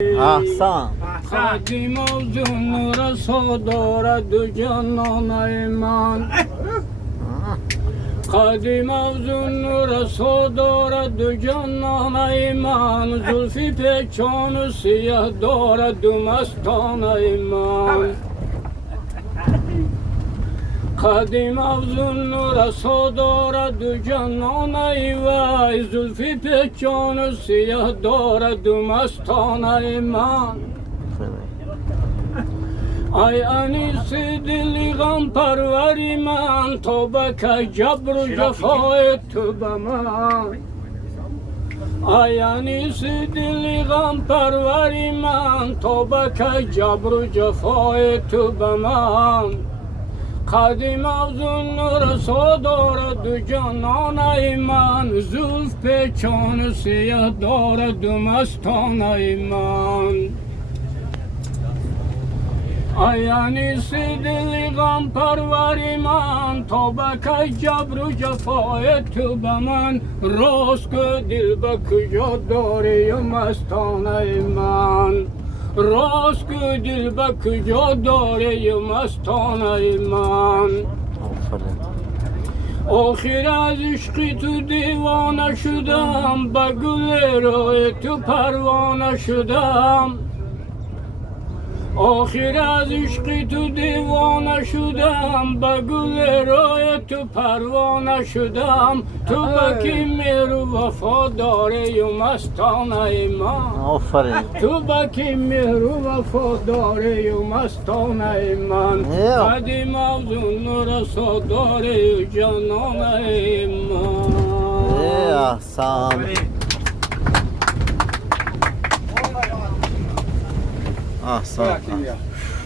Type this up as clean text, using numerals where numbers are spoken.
احسن خادم و جون رسا دارد جانان ایمان خادم و جون رسا دارد جانان ایمان زلفی پیچان و سیاه دارد مستان ایمان خادم افزون رسا دارد جانان ایوای زلفی پیچان و سیاه دارد مستان ایمان ای انیس دلی غم پروری من تو بک جبر و جفای تو به من ای انیس دلی غم پروری من تو بک جبر و جفای تو به من خادم افزون رسا دارد جانان ایمان زلف پیچان سیاه دارد مستان ایمان ای انیس دل غم پروری من تا بک جبر و جفای تو به من راست که دل به کجا داری مستان ایمان راست که دل به کجا داری مستان ایمان آخر از عشق تو دیوانه شدم به گل روی تو پروانه شدم آخر از عشق تو دیوانه شدم به گل روی تو پروانه شدم تو بکی مهر وفاداری و مستان ایمان آفرین تو بکی مهر وفاداری و مستان ایمان قدیم افزون رسا داری جانان ایمان احسن احسن